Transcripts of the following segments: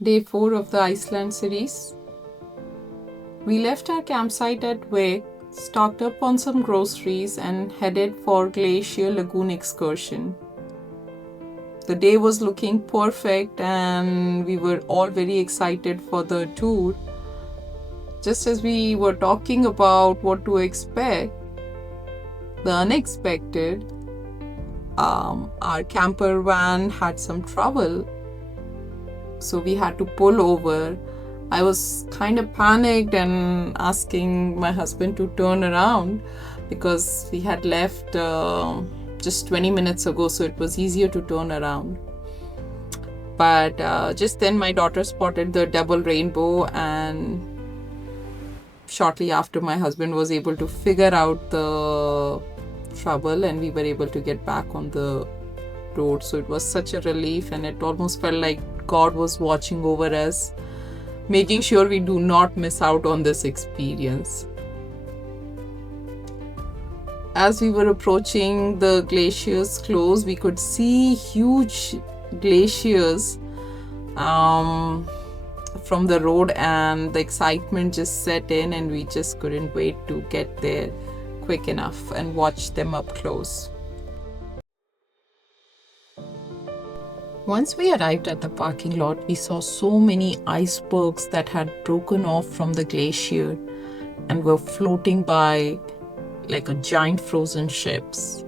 Day 4 of the Iceland series. We left our campsite at Wake, stocked up on some groceries, and headed for Glacier Lagoon excursion. The day was looking perfect, and we were all very excited for the tour. Just as we were talking about what to expect, the unexpected, our camper van had some trouble, so we had to pull over. I was kind of panicked and asking my husband to turn around because we had left just 20 minutes ago, so it was easier to turn around. But just then my daughter spotted the double rainbow, and shortly after my husband was able to figure out the trouble and we were able to get back on the road. So it was such a relief, and it almost felt like God was watching over us, making sure we do not miss out on this experience. As we were approaching the glacier's close, we could see huge glaciers from the road, and the excitement just set in, and we just couldn't wait to get there quick enough and watch them up close. Once we arrived at the parking lot, we saw so many icebergs that had broken off from the glacier and were floating by like a giant frozen ships.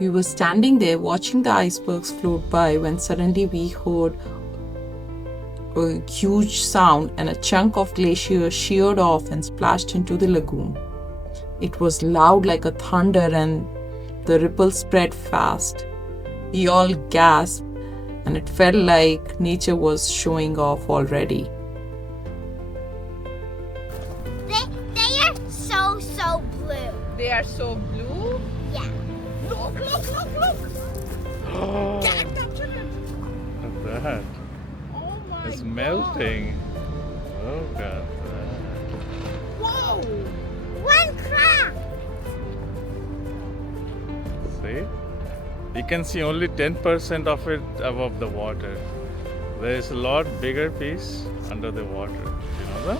We were standing there watching the icebergs float by when suddenly we heard a huge sound, and a chunk of glacier sheared off and splashed into the lagoon. It was loud like a thunder, and the ripples spread fast. We all gasped, and it felt like nature was showing off already. They are so blue. They are so blue. Yeah. Look. Oh, Get capture it. look at that. Oh my It's God. melting. Look at that. Whoa. One crack. See? You can see only 10% of it above the water. There is a lot bigger piece under the water. You know that?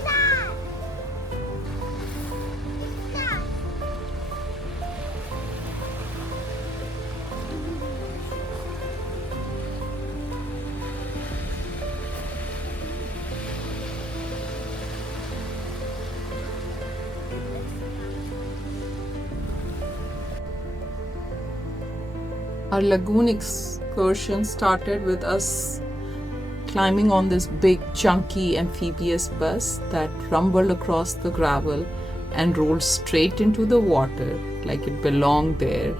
Stop. Stop. Our lagoon excursion started with us climbing on this big, chunky, amphibious bus that rumbled across the gravel and rolled straight into the water like it belonged there.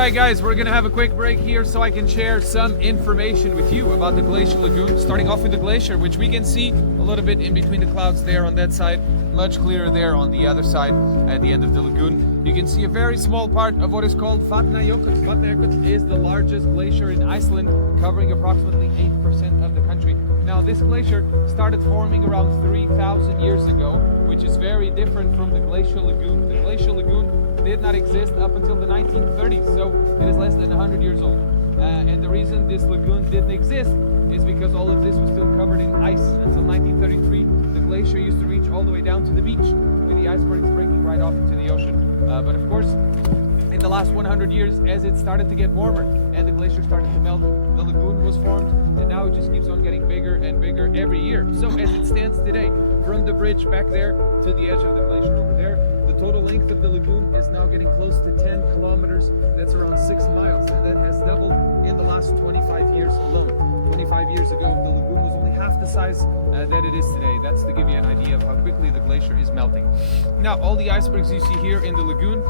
Alright guys, we're gonna have a quick break here so I can share some information with you about the Glacier Lagoon. Starting off with the glacier, which we can see a little bit in between the clouds there on that side. Much clearer there on the other side at the end of the lagoon. You can see a very small part of what is called Vatnajökull. Vatnajökull is the largest glacier in Iceland, covering approximately 8% of the country. Now this glacier started forming around 3,000 years ago, which is very different from the Glacier Lagoon. The Glacier Lagoon did not exist up until the 1930s, so it is less than 100 years old. And the reason this lagoon didn't exist is because all of this was still covered in ice. Until 1933, the glacier used to reach all the way down to the beach, with the icebergs breaking right off into the ocean. But of course, in the last 100 years, as it started to get warmer and the glacier started to melt, the lagoon was formed, and now it just keeps on getting bigger and bigger every year. So as it stands today, from the bridge back there to the edge of the glacier over there, the total length of the lagoon is now getting close to 10 kilometers. That's around 6 miles, and that has doubled in the last 25 years alone. 25 years ago, the lagoon was only half the size that it is today. That's to give you an idea of how quickly the glacier is melting. Now, all the icebergs you see here in the lagoon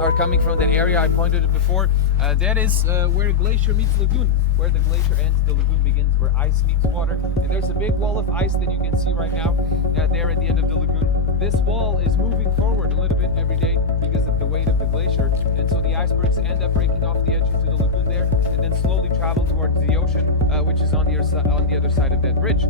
are coming from that area I pointed at before. That is where glacier meets lagoon, where the glacier ends, the lagoon begins, where ice meets water. And there's a big wall of ice that you can see right now there at the end of the lagoon. This wall is moving forward a little bit every day because of the weight of the glacier, and so the icebergs end up breaking off the edge into the lagoon there, and then slowly travel towards the ocean, which is on the other side of that bridge.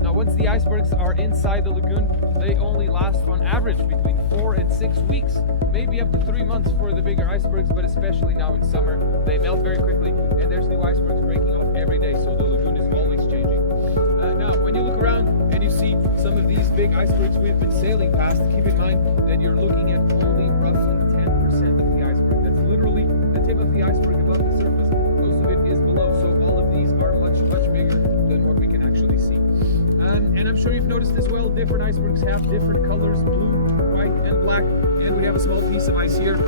Now, once the icebergs are inside the lagoon, they only last on average between 4 and 6 weeks, maybe up to 3 months for the bigger icebergs, but especially now in summer, they melt very quickly, and there's new icebergs breaking off every day, so the lagoon is always changing. Now, when you look around and you see some of these big icebergs we've been sailing past, keep in mind that you're looking at only roughly 10% of the iceberg. That's literally the tip of the iceberg above the surface. Most of it is below, so all of these are much, much bigger than what we can actually see. And I'm sure you've noticed as well, different icebergs have different colors, blue, white, and black. And we have a small piece of ice here.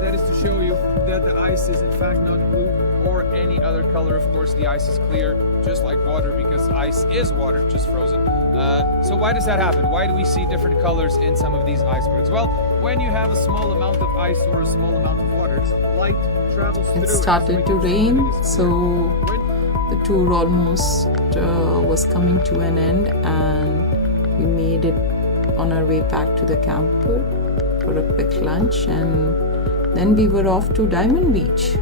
That is to show you that the ice is in fact not blue or any other color. Of course, the ice is clear, just like water, because ice is water, just frozen. So why does that happen? Why do we see different colors in some of these icebergs? Well, when you have a small amount of ice or a small amount of water, light travels through it. It started to rain, so the tour almost was coming to an end, and we made it on our way back to the camper for a quick lunch, and then we were off to Diamond Beach.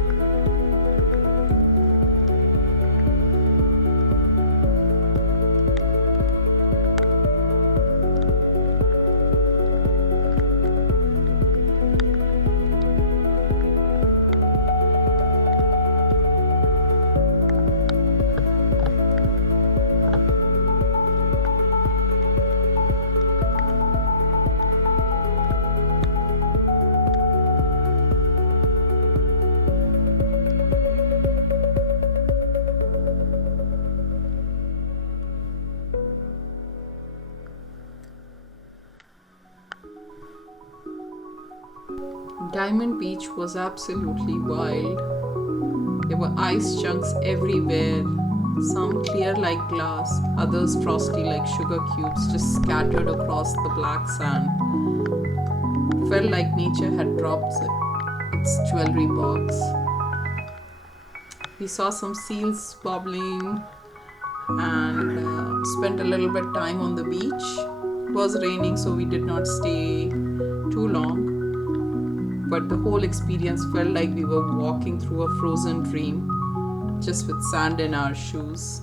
Diamond Beach was absolutely wild. There were ice chunks everywhere, some clear like glass, others frosty like sugar cubes, just scattered across the black sand. Felt like nature had dropped its jewelry box. We saw some seals wobbling and spent a little bit time on the beach. It was raining, so we did not stay too long. But the whole experience felt like we were walking through a frozen dream, just with sand in our shoes.